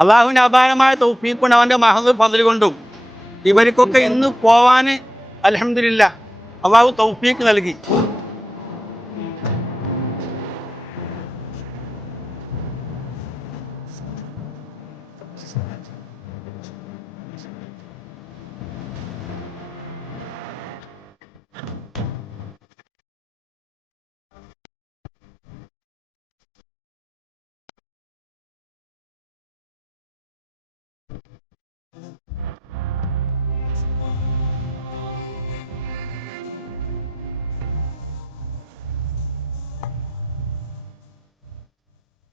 അള്ളാഹുവിൻ്റെ അപാരമായ തൗഫീഖും അവൻ്റെ മഹദ് ഫദ്ൽ കൊണ്ടും ഇവർക്കൊക്കെ ഇന്ന് പോവാൻ അൽഹംദുലില്ലാ അള്ളാഹു തൗഫീഖ് നൽകി.